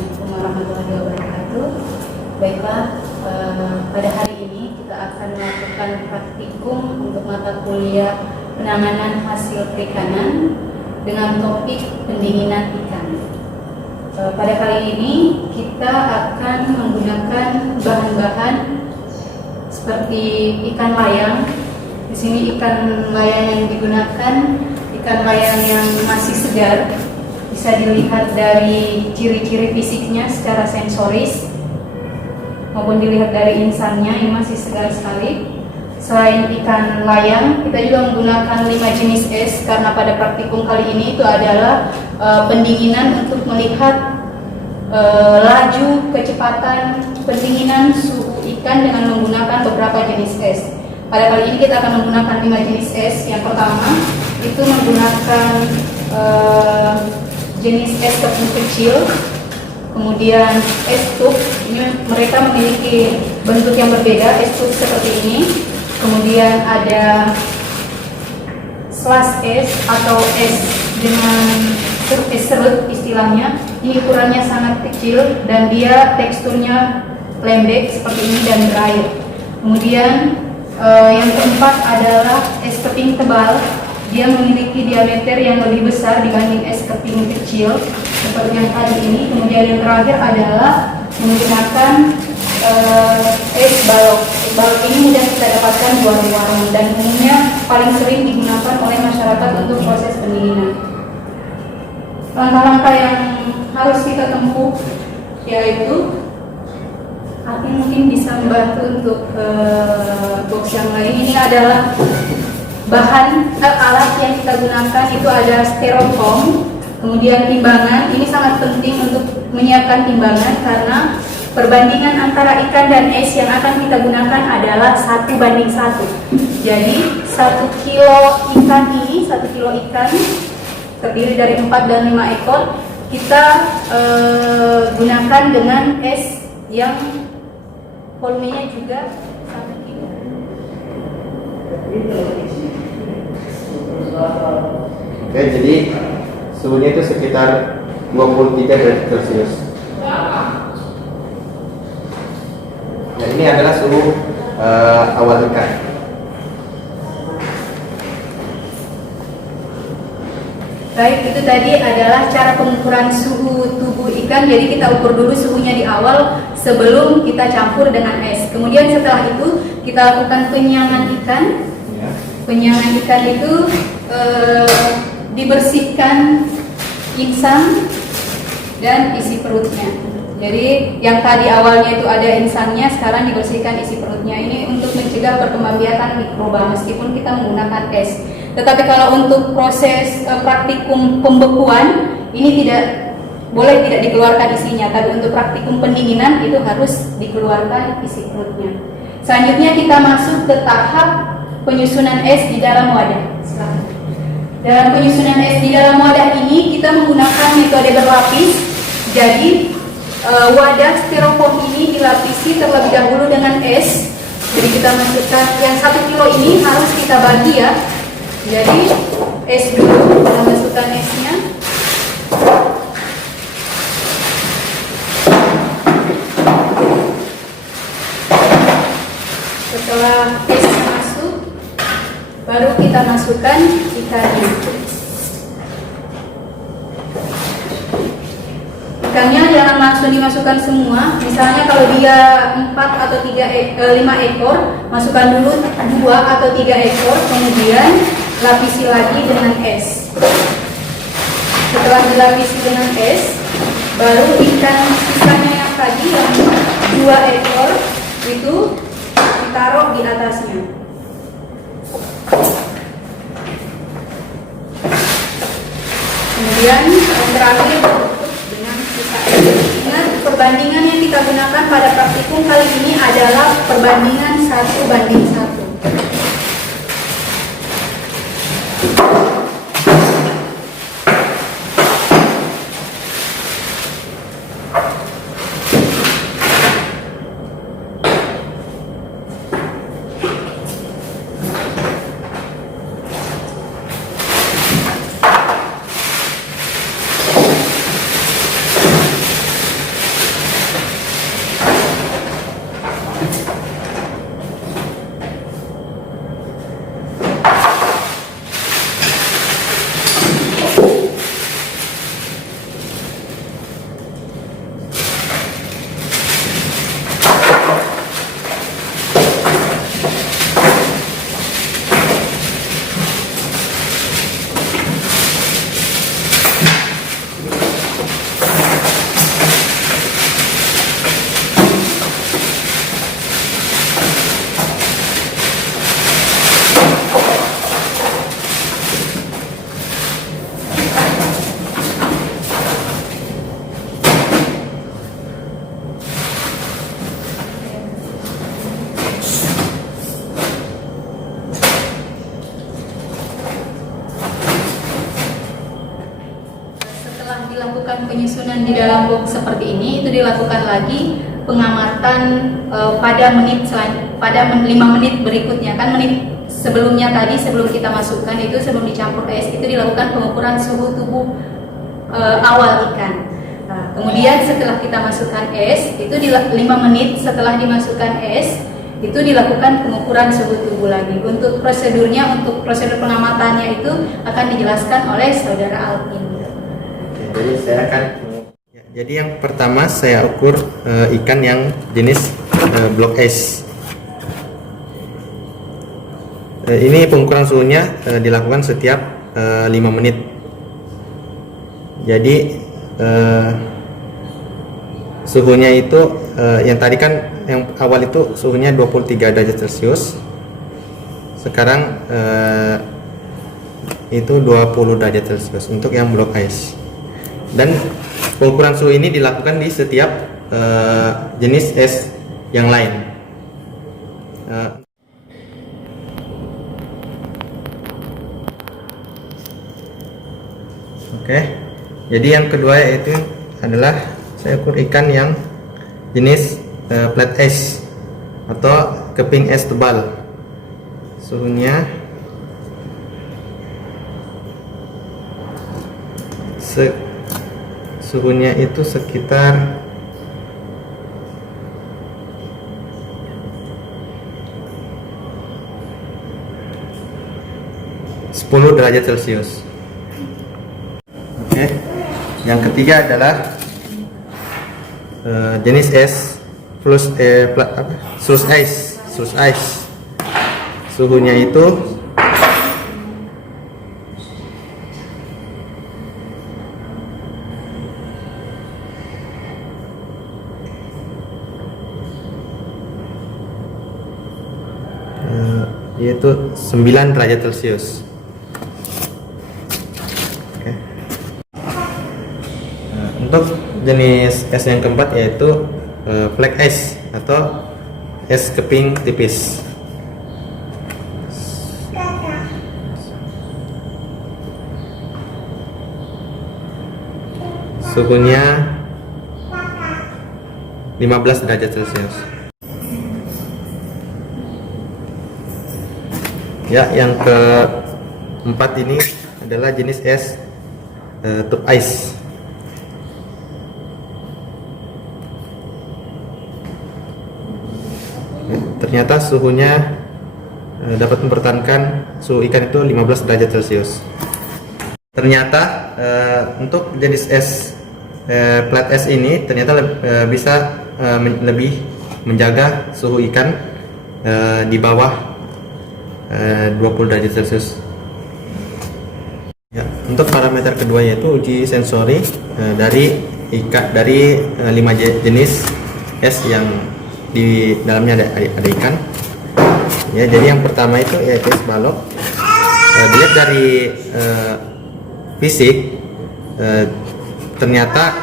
Assalamualaikum warahmatullahi wabarakatuh. Baiklah, pada hari ini kita akan melakukan praktikum untuk mata kuliah penanganan hasil perikanan dengan topik pendinginan ikan. Pada kali ini kita akan menggunakan bahan-bahan seperti ikan layang. Di sini ikan layang yang digunakan ikan layang yang masih segar. Bisa dilihat dari ciri-ciri fisiknya secara sensoris maupun dilihat dari insannya yang masih segar sekali. Selain ikan layang, kita juga menggunakan 5 jenis es karena pada praktikum kali ini itu adalah pendinginan untuk melihat laju kecepatan pendinginan suhu ikan dengan menggunakan beberapa jenis es. Pada kali ini kita akan menggunakan 5 jenis es. Yang pertama itu menggunakan jenis es tepung kecil, kemudian es tub. Ini mereka memiliki bentuk yang berbeda, es tub seperti ini. Kemudian ada slash es atau es dengan es serut istilahnya. Ini ukurannya sangat kecil dan dia teksturnya lembek seperti ini dan berair. Kemudian yang keempat adalah es keping tebal. Dia memiliki diameter yang lebih besar dibanding es keping kecil seperti yang tadi ini. Kemudian yang terakhir adalah menggunakan es balok. Es balok ini mudah kita dapatkan di warung-warung dan umumnya paling sering digunakan oleh masyarakat untuk proses pendinginan. Langkah-langkah yang harus kita tempuh yaitu Atin mungkin bisa membantu untuk box yang lain. Ini adalah bahan alat yang kita gunakan itu ada styrofoam, kemudian timbangan. Ini sangat penting untuk menyiapkan timbangan karena perbandingan antara ikan dan es yang akan kita gunakan adalah 1:1. Jadi 1 kilo ikan ini, 1 kilo ikan terdiri dari 4 dan 5 ekor, kita gunakan dengan es yang volumenya juga 1 kilo. Oke, jadi suhunya itu sekitar 23 derajat Celcius. Nah, ini adalah suhu awal ikan. Baik, itu tadi adalah cara pengukuran suhu tubuh ikan. Jadi kita ukur dulu suhunya di awal sebelum kita campur dengan es. Kemudian setelah itu kita lakukan penyiangan ikan. Penyiangan ikan itu dibersihkan insang dan isi perutnya. Jadi yang tadi awalnya itu ada insangnya, sekarang dibersihkan isi perutnya. Ini untuk mencegah perkembangbiakan mikroba meskipun kita menggunakan es. Tetapi kalau untuk proses praktikum pembekuan ini tidak boleh tidak dikeluarkan isinya. Tapi untuk praktikum pendinginan itu harus dikeluarkan isi perutnya. Selanjutnya kita masuk ke tahap penyusunan es di dalam wadah. Dalam penyusunan es di dalam wadah ini kita menggunakan metode berlapis. Jadi wadah styrofoam ini dilapisi terlebih dahulu dengan es. Jadi kita masukkan yang 1 kilo ini harus kita bagi ya. Jadi es dulu, kita masukkan esnya. Setelah esnya masuk, baru kita masukkan ikannya. Ikannya jangan langsung dimasukkan semua. Misalnya kalau dia 4 atau 5 ekor, masukkan dulu 2 atau 3 ekor, kemudian lapisi lagi dengan es. Setelah dilapisi dengan es, baru ikan sisanya yang tadi yang 2 ekor itu ditaruh di atasnya. Kemudian yang terakhir dengan sisa es. Ingat, perbandingan yang kita gunakan pada praktikum kali ini adalah perbandingan 1:1. dilakukan penyusunan di dalam box seperti ini, itu dilakukan lagi pengamatan pada 5 menit berikutnya. Kan menit sebelumnya tadi, sebelum kita masukkan itu, sebelum dicampur es, itu dilakukan pengukuran suhu tubuh awal ikan. Nah, kemudian setelah kita masukkan es, itu 5 menit setelah dimasukkan es, itu dilakukan pengukuran suhu tubuh lagi. Untuk prosedurnya, untuk prosedur pengamatannya itu akan dijelaskan oleh saudara Alvin. Jadi saya akan. Jadi yang pertama saya ukur ikan yang jenis blok ice. Ini pengukuran suhunya dilakukan setiap 5 menit. Jadi suhunya itu yang tadi kan yang awal itu suhunya 23 derajat Celcius. Sekarang itu 20 derajat Celcius untuk yang blok ice. Dan pengukuran suhu ini dilakukan di setiap jenis es yang lain. Oke, jadi yang kedua yaitu adalah saya ukur ikan yang jenis flat ice atau keping es tebal. Suhunya suhunya itu sekitar 10 derajat Celcius. Oke. Yang ketiga adalah jenis es sluice ice. Suhunya itu yaitu 9 derajat Celcius. Oke. Untuk jenis es yang keempat yaitu flake ice atau es keping tipis. Suhunya 15 derajat Celcius. Ya, yang keempat ini adalah jenis es tube ice. Ternyata suhunya dapat mempertahankan suhu ikan itu 15 derajat Celcius. Ternyata untuk jenis es flat ice ini ternyata bisa lebih menjaga suhu ikan di bawah 20 derajat Celcius. Ya, untuk parameter kedua yaitu uji sensori dari 5 jenis es yang di dalamnya ada ikan. Ya, jadi yang pertama itu yaitu es balok. Dilihat dari fisik, ternyata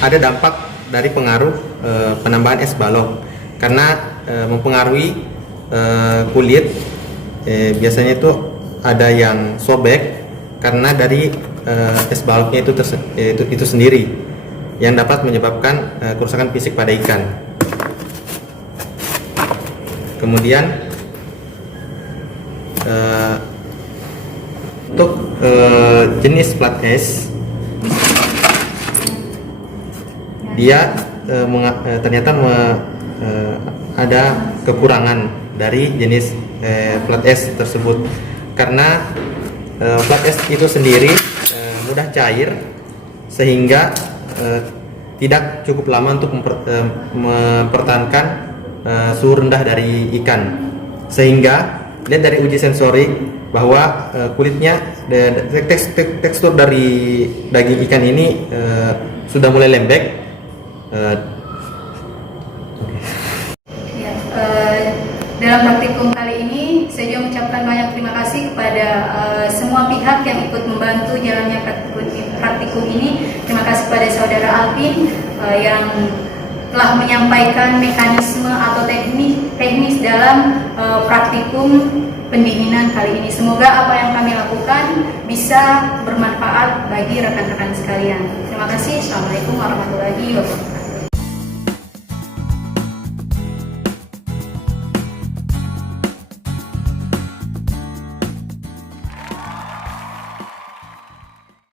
ada dampak dari pengaruh penambahan es balok karena mempengaruhi kulit. Biasanya itu ada yang sobek karena dari es baloknya itu sendiri yang dapat menyebabkan kerusakan fisik pada ikan. Kemudian untuk jenis flat ice, dia ternyata ada kekurangan dari jenis flat ice tersebut karena flat ice itu sendiri mudah cair sehingga tidak cukup lama untuk mempertahankan suhu rendah dari ikan, sehingga lihat dari uji sensori bahwa kulitnya tekstur dari daging ikan ini sudah mulai lembek. Dalam praktikum kali ini saya juga mengucapkan banyak terima kasih kepada semua pihak yang ikut membantu jalannya praktikum ini. Terima kasih kepada saudara Alvin yang telah menyampaikan mekanisme atau teknis dalam praktikum pendinginan kali ini. Semoga apa yang kami lakukan bisa bermanfaat bagi rekan-rekan sekalian. Terima kasih. Assalamualaikum warahmatullahi wabarakatuh.